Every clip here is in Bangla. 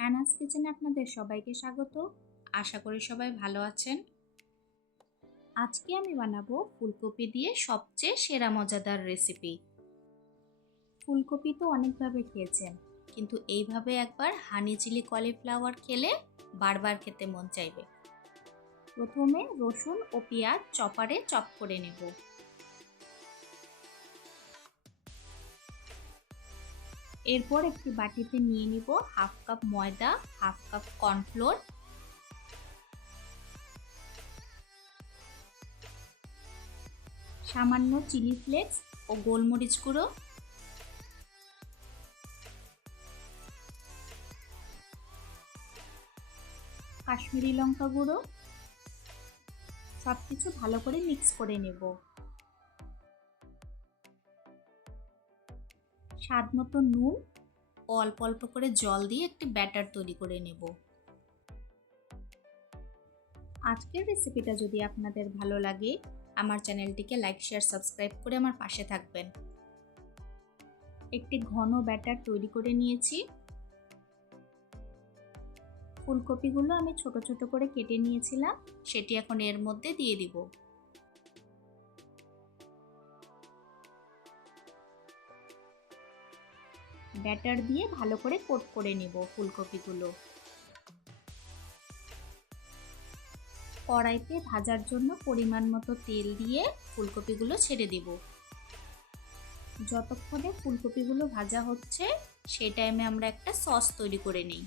অ্যানাস কিচেনে আপনাদের সবাইকে স্বাগত। আশা করি সবাই ভালো আছেন। আজকে আমি বানাবো ফুলকপি দিয়ে সবচেয়ে সেরা মজাদার রেসিপি ফুলকপি তো অনেকভাবে খেয়েছেন, কিন্তু এইভাবে একবার হানি চিলি কলিফ্লাওয়ার খেলে বারবার খেতে মন চাইবে। প্রথমে রসুন ও পেঁয়াজ চপারে চপ করে নেব। এরপর একটি বাটিতে নিয়ে নিব হাফ কাপ ময়দা, হাফ কাপ কর্নফ্লোর। সামান্য চিলি ফ্লেক্স ও গোলমরিচ গুঁড়ো। কাশ্মীরি লঙ্কা গুঁড়ো। সব কিছু ভালো করে মিক্স করে নেব। স্বাদ মতো নুন, অল্প অল্প করে জল দিয়ে একটি ব্যাটার তৈরি করে নেব। আজকের রেসিপিটা যদি আপনাদের ভালো লাগে, আমার চ্যানেলটিকে লাইক, শেয়ার, সাবস্ক্রাইব করে আমার পাশে থাকবেন। একটি ঘন ব্যাটার তৈরি করে নিয়েছি। ফুলকপিগুলো আমি ছোট ছোট করে কেটে নিয়েছিলাম, সেটি এখন এর মধ্যে দিয়ে দিব। ব্যাটার দিয়ে ভালো করে কোট করে নেব ফুলকপিগুলো। কড়াইতে ভাজার জন্য পরিমাণ মতো তেল দিয়ে ফুলকপিগুলো ছেড়ে দিব। যতক্ষণে ফুলকপিগুলো ভাজা হচ্ছে সেই টাইমে আমরা একটা সস তৈরি করে নিই।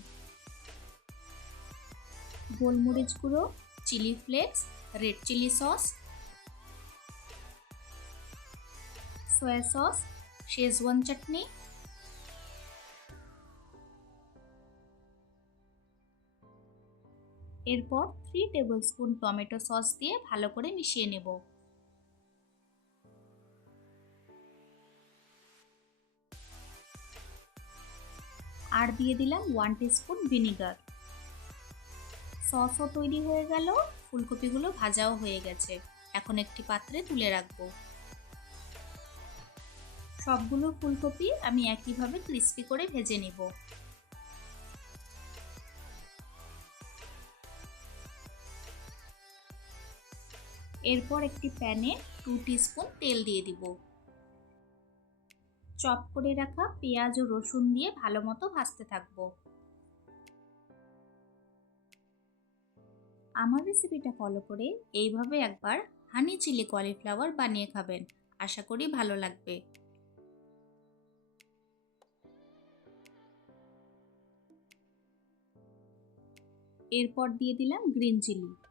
গোলমরিচ গুঁড়ো, chilli flakes, red chilli sauce, soy sauce, Schezwan chutney এরপর three tablespoon tomato sauce দিয়ে ভালো করে মিশিয়ে নেব। আর দিয়ে দিলাম ওয়ান স্পুন ভিনিগার সসও তৈরি হয়ে গেল, ফুলকপিগুলো ভাজাও হয়ে গেছে। এখন একটি পাত্রে তুলে রাখব। সবগুলো ফুলকপি আমি একইভাবে ক্রিস্পি করে ভেজে নেব। এরপর একটি প্যানে টু স্পুন তেল দিয়ে দিব। চপ করে রাখা পেঁয়াজ ও রসুন দিয়ে ভালো মতো ভাজতে থাকব। আমার রেসিপিটা ফলো করে এইভাবে একবার হানি চিলি কলিফ্লাওয়ার বানিয়ে খাবেন। আশা করি ভালো লাগবে। এরপর দিয়ে দিলাম গ্রিন চিলি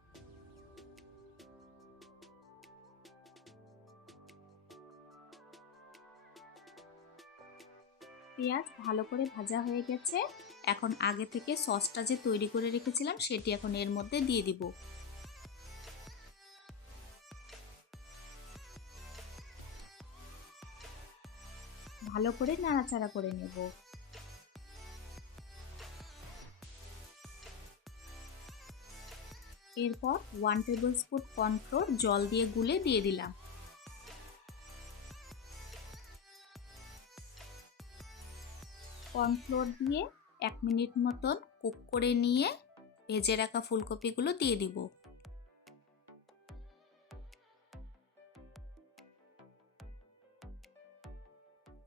পেঁয়াজ ভালো করে ভাজা হয়ে গেছে। এখন আগে থেকে সসটা যে তৈরি করে রেখেছিলাম, সেটি এখন এর মধ্যে দিয়ে দিব। ভালো করে নাড়াচাড়া করে নেব। এরপর ওয়ান টেবিল স্পুন কর্নফ্লোর জল দিয়ে গুলে দিয়ে দিলাম। কর্নফ্লোর দিয়ে এক মিনিট মতন কুক করে নিয়ে ভেজে রাখা ফুলকপিগুলো দিয়ে দিব।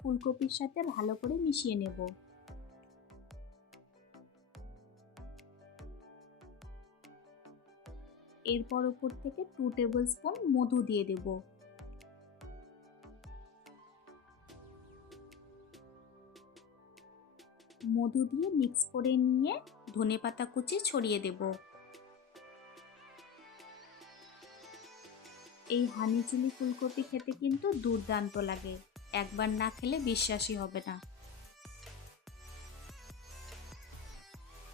ফুলকপির সাথে ভালো করে মিশিয়ে নেব। এরপর উপর থেকে টু টেবিল স্পুন মধু দিয়ে দেবো। মধু দিয়ে মিক্স করে নিয়ে ধনে পাতা কুচি ছড়িয়ে দেব। এই হানি চিলি ফুলকপি খেতে কিন্তু দুর্দান্ত লাগে, একবার না খেলে বিশ্বাসই হবে না।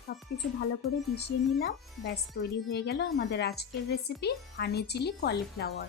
সব কিছু ভালো করে মিশিয়ে নিলাম, ব্যাস তৈরি হয়ে গেল আমাদের আজকের রেসিপি হানি চিলি কলিফ্লাওয়ার